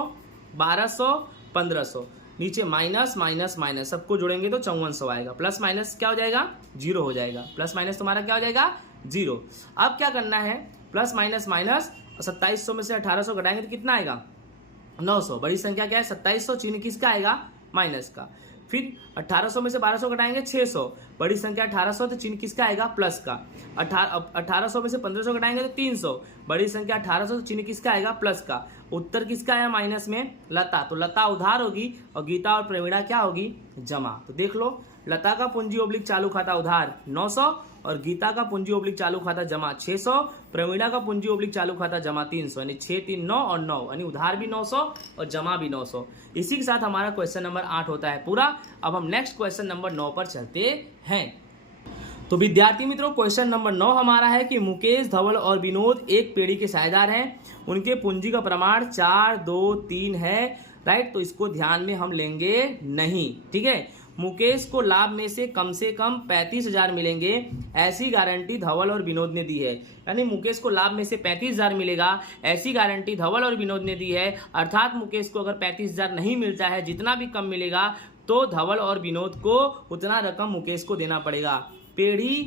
1200 1500, नीचे माइनस माइनस माइनस, सबको जोड़ेंगे तो 5400 आएगा। प्लस माइनस क्या हो जाएगा, जीरो हो जाएगा। प्लस माइनस तुम्हारा क्या हो जाएगा, जीरो। अब क्या करना है, प्लस माइनस माइनस, 2700 में से 1800 घटाएंगे तो कितना आएगा, 900। बड़ी संख्या क्या है, 2700, चिन्ह किसका आएगा, माइनस का। फिर 1800 में से 1200 घटाएंगे 600, बड़ी संख्या 1800, तो चिन्ह किसका आएगा, प्लस का। 1800 में से 1500 घटाएंगे तो 300, बड़ी संख्या 1800, तो चिन्ह किसका आएगा, प्लस का। उत्तर किसका है, माइनस में लता, तो लता उधार होगी और गीता और प्रवीणा क्या होगी, जमा। तो देख लो, लता का पूंजी ओब्लिक चालू खाता उधार 900 और गीता का पूंजी ओब्लिक चालू खाता जमा 600, प्रवीणा का पूंजी ओब्लिक चालू खाता जमा 300, यानी 6 3 9 और 9, यानी उधार भी 900 और जमा भी 900। इसी के साथ हमारा क्वेश्चन नंबर 8 होता है पूरा। अब हम नेक्स्ट क्वेश्चन नंबर 9 पर चलते हैं। तो विद्यार्थी मित्रों, क्वेश्चन नंबर 9 हमारा है कि मुकेश, धवल और विनोद एक पेढ़ी के साझेदार हैं, उनके पूंजी का प्रमाण 4 2 3 है, राइट। तो इसको ध्यान में हम लेंगे नहीं, ठीक है। मुकेश को लाभ में से कम 35,000 मिलेंगे, ऐसी गारंटी धवल और विनोद ने दी है। यानी मुकेश को लाभ में से 35,000 मिलेगा, ऐसी गारंटी धवल और विनोद ने दी है। अर्थात मुकेश को अगर 35,000 नहीं मिलता है, जितना भी कम मिलेगा, तो धवल और विनोद को उतना रकम मुकेश को देना पड़ेगा। पेढ़ी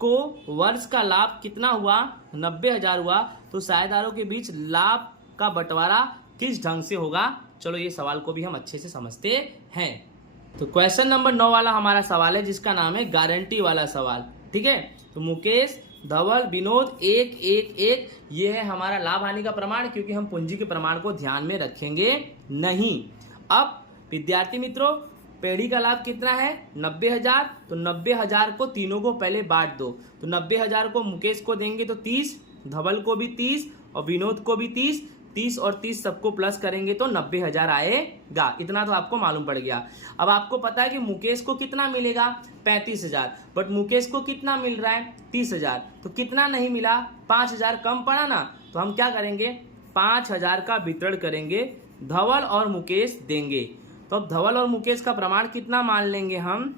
को वर्ष का लाभ कितना हुआ, 90,000 हुआ। तो साझेदारों के बीच लाभ का बंटवारा किस ढंग से होगा, चलो ये सवाल को भी हम अच्छे से समझते हैं। तो क्वेश्चन नंबर 9 वाला हमारा सवाल है, जिसका नाम है गारंटी वाला सवाल, ठीक है। तो मुकेश, धवल, विनोद 1 1 1, ये है हमारा लाभ हानि का प्रमाण, क्योंकि हम पूंजी के प्रमाण को ध्यान में रखेंगे नहीं। अब विद्यार्थी मित्रों, पेढ़ी का लाभ कितना है, 90,000। तो 90,000 को तीनों को पहले बांट दो। तो 90,000 को मुकेश को देंगे तो 30, धवल को भी 30 और विनोद को भी 30। 30 और 30 सबको प्लस करेंगे तो 90,000 आएगा। इतना तो आपको मालूम पड़ गया। अब आपको पता है कि मुकेश को कितना मिलेगा, 35,000, बट मुकेश को कितना मिल रहा है, 30,000। तो कितना नहीं मिला, 5,000 कम पड़ा ना। तो हम क्या करेंगे, 5,000 का वितरण करेंगे, धवल और मुकेश देंगे। तो अब धवल और मुकेश का प्रमाण कितना मान लेंगे हम,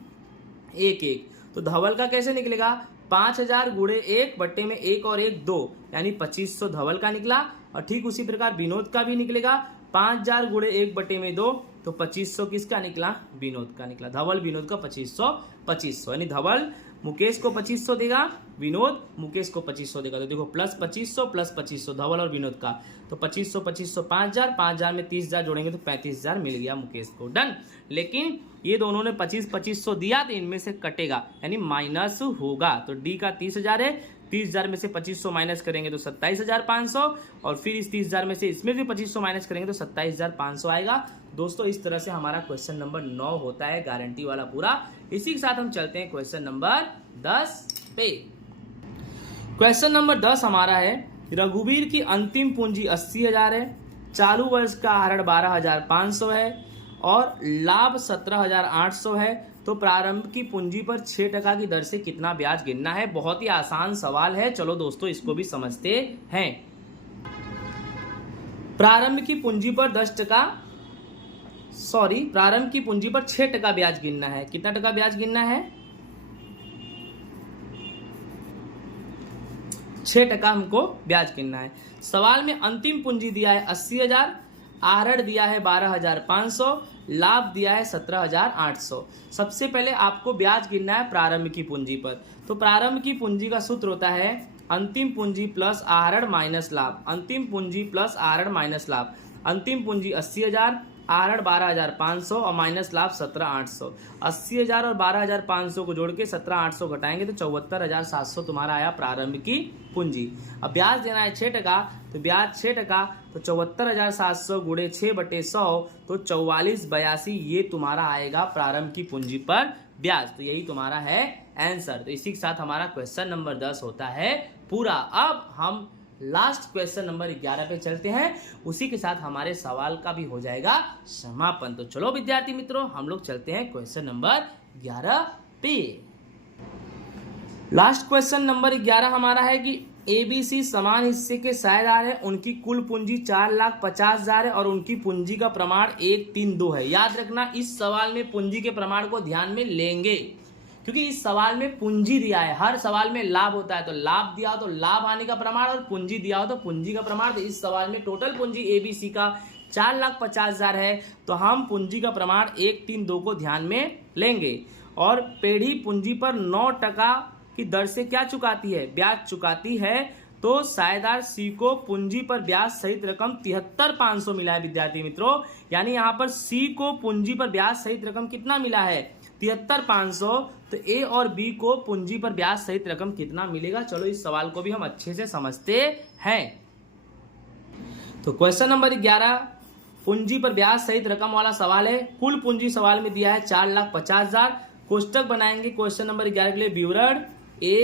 1 1। तो धवल का कैसे निकलेगा, 5,000 गुणे 1 बट्टे में 1 और 1 2, यानी 2500 धवल का निकला। और ठीक उसी प्रकार विनोद का भी निकलेगा, 5,000 गुणे 1 बट्टे में 2, तो 2500 किसका निकला, विनोद का निकला। धवल विनोद का 2500, यानी धवल मुकेश को 2500 देगा, विनोद मुकेश को 2500 देगा। तो देखो प्लस 2500 धवल और विनोद का, तो 2500 5,000, 5,000 में 30,000 जोड़ेंगे तो 35,000 मिल गया मुकेश को, डन। लेकिन ये दोनों ने 2500 दिया, तो इनमें से कटेगा, यानी माइनस होगा। तो डी का 30,000 है, 30,000 में से 2500 माइनस करेंगे तो 27,500, और फिर इस 30,000 में से इसमें भी 2500 माइनस करेंगे तो 27,500 आएगा। दोस्तों इस तरह से हमारा क्वेश्चन नंबर 9 होता है, गारंटी वाला पूरा। इसी के साथ हम चलते हैं क्वेश्चन नंबर 10 पे। क्वेश्चन नंबर 10 हमारा है, रघुवीर की अंतिम पूंजी 80,000 है, चालू वर्ष का आहरण 12,500 है और लाभ 17,800 है। तो प्रारंभ की पूंजी पर 6% की दर से कितना ब्याज गिनना है। बहुत ही आसान सवाल है, चलो दोस्तों इसको भी समझते हैं। प्रारंभ की पूंजी पर 6% ब्याज गिनना है। कितना टका ब्याज गिनना है, 6% हमको ब्याज गिनना है। सवाल में अंतिम पूंजी दिया है 80,000, आहरण दिया है 12,500, लाभ दिया है 17,800। सबसे पहले आपको ब्याज गिनना है प्रारंभ की पूंजी पर। तो प्रारंभ की पूंजी का सूत्र होता है अंतिम पूंजी प्लस आहरण माइनस लाभ। अंतिम पूंजी प्लस आहरण माइनस लाभ। अंतिम पूंजी 80,000, आहरण 12,500 और माइनस लाभ 17,800। 80,000 और 12,500 को जोड़ के 17,800 घटाएंगे तो 74,700 तुम्हारा आया प्रारंभ की पूंजी। अब ब्याज देना है 6%, तो ब्याज 6%, तो 74,700 गुणे 6/100 तो 4482 ये तुम्हारा आएगा प्रारंभ की पूंजी पर ब्याज। तो यही तुम्हारा है आंसर। तो इसी के साथ हमारा क्वेश्चन नंबर 10 होता है पूरा। अब हम लास्ट क्वेश्चन नंबर 11 पे चलते हैं, उसी के साथ हमारे सवाल का भी हो जाएगा समापन। तो चलो विद्यार्थी मित्रों, हम लोग चलते हैं क्वेश्चन नंबर 11 पे। लास्ट क्वेश्चन नंबर 11 हमारा है कि ABC समान हिस्से के साझेदार है, उनकी कुल पूंजी 4,50,000 है और उनकी पूंजी का प्रमाण 132 है। याद रखना, इस सवाल में पूंजी के प्रमाण को ध्यान में लेंगे, क्योंकि इस सवाल में पूंजी दिया है। हर सवाल में लाभ होता है, तो लाभ दिया हो तो लाभ हानि का प्रमाण और पूंजी दिया हो तो पूंजी का प्रमाण। तो इस सवाल में टोटल पूंजी ABC का 4,50,000 है, तो हम पूंजी का प्रमाण 132 को ध्यान में लेंगे। और पेढ़ी पूंजी पर 9% की दर से क्या चुकाती है? ब्याज चुकाती है। तो साझेदार C को पूंजी पर ब्याज सहित रकम 73,500 मिला है विद्यार्थी मित्रों। यानी यहाँ पर C को पूंजी पर ब्याज सहित रकम कितना मिला है? 73,500। तो A और B को पूंजी पर ब्याज सहित रकम कितना मिलेगा? चलो इस सवाल को भी हम अच्छे से समझते हैं। तो क्वेश्चन नंबर 11 पूंजी पर ब्याज सहित रकम वाला सवाल है। कुल पूंजी सवाल में दिया है 4,50,000। कोष्टक बनाएंगे क्वेश्चन नंबर 11 के लिए, विवरण A,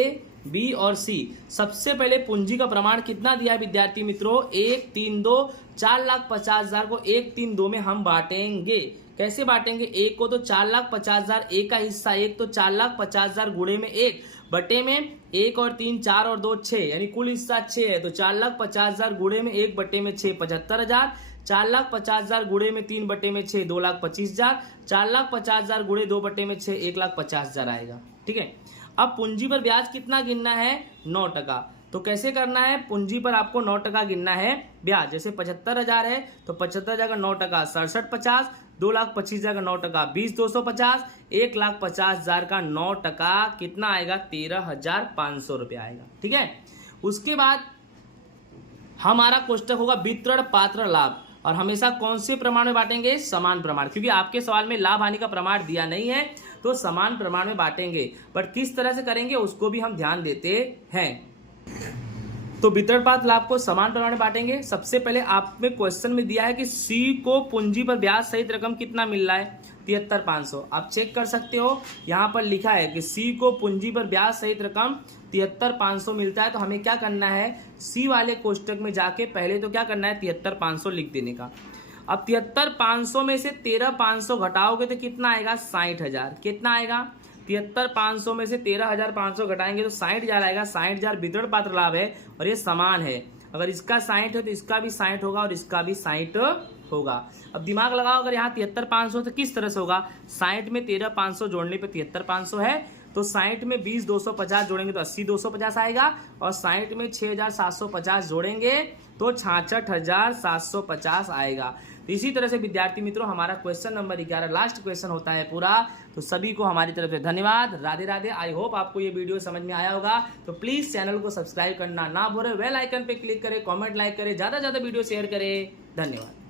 B और C। सबसे पहले पूंजी का प्रमाण कितना दिया है विद्यार्थी मित्रों? 132। 4,50,000 को 132 में हम बांटेंगे। कैसे बांटेंगे? एक को तो 4,50,000 एक का हिस्सा एक, तो 4,50,000 गुणे में 1 बटे में 1 और 3 4 और 2 6, यानी कुल हिस्सा 6 है। तो 4,50,000 गुणे में 1 बटे में 6 75,000। 4,50,000 गुणे में 3 बटे में 6 2,25,000। 4,50,000 गुणे 2 बटे में 6 1,50,000 आएगा। ठीक है। अब पूंजी पर ब्याज कितना गिनना है? 9%। तो कैसे करना है? पूंजी पर आपको 9% गिनना है ब्याज। जैसे 75,000 है तो 75,000 का 9% 67,50। 2,25,000 का 9% 20,250। 1,50,000 का 9% कितना आएगा? 13,500 रुपये आएगा। ठीक है। उसके बाद हमारा कोष्टक होगा वितरण पात्र लाभ, और हमेशा कौन से प्रमाण में बांटेंगे? समान प्रमाण, क्योंकि आपके सवाल में लाभ हानि का प्रमाण दिया नहीं है, तो समान प्रमाण में बांटेंगे। पर किस तरह से करेंगे उसको भी हम ध्यान देते हैं। तो वितरण पात्र लाभ को समान प्रमाण में बांटेंगे। सबसे पहले आप में क्वेश्चन में दिया है कि C को पूंजी पर ब्याज सहित रकम कितना मिल रहा है? 73,500। आप चेक कर सकते हो, यहाँ पर लिखा है कि C को पूंजी पर ब्याज सहित रकम 73,500 मिलता है। तो हमें क्या करना है? C वाले कोष्टक में जाके पहले तो क्या करना है? 73,500 लिख देने का। अब 73,500 में से 13,500 घटाओगे तो कितना आएगा? 60,000। कितना आएगा? 73,500 में से 13,500 घटाएंगे तो 60,000 आएगा। 60,000 वितरण पात्र लाभ है और ये समान है। अगर इसका 60 है तो इसका भी 60 होगा और इसका भी 60 होगा। अब दिमाग लगाओ, अगर यहाँ 73,500 तो किस तरह से होगा? 60 में 13,500 जोड़ने पे 73,500 है, तो 60 में 20,250 जोड़ेंगे तो 80,250 आएगा, और 60 में 6,750 जोड़ेंगे तो 66,750 आएगा। तो इसी तरह से विद्यार्थी मित्रों हमारा क्वेश्चन नंबर 11 लास्ट क्वेश्चन होता है पूरा। तो सभी को हमारी तरफ से धन्यवाद। राधे राधे। आई होप आपको ये वीडियो समझ में आया होगा। तो प्लीज चैनल को सब्सक्राइब करना ना भूलें, बेल आइकन पे क्लिक करें, कमेंट लाइक करें, ज्यादा से ज्यादा वीडियो शेयर करें। धन्यवाद।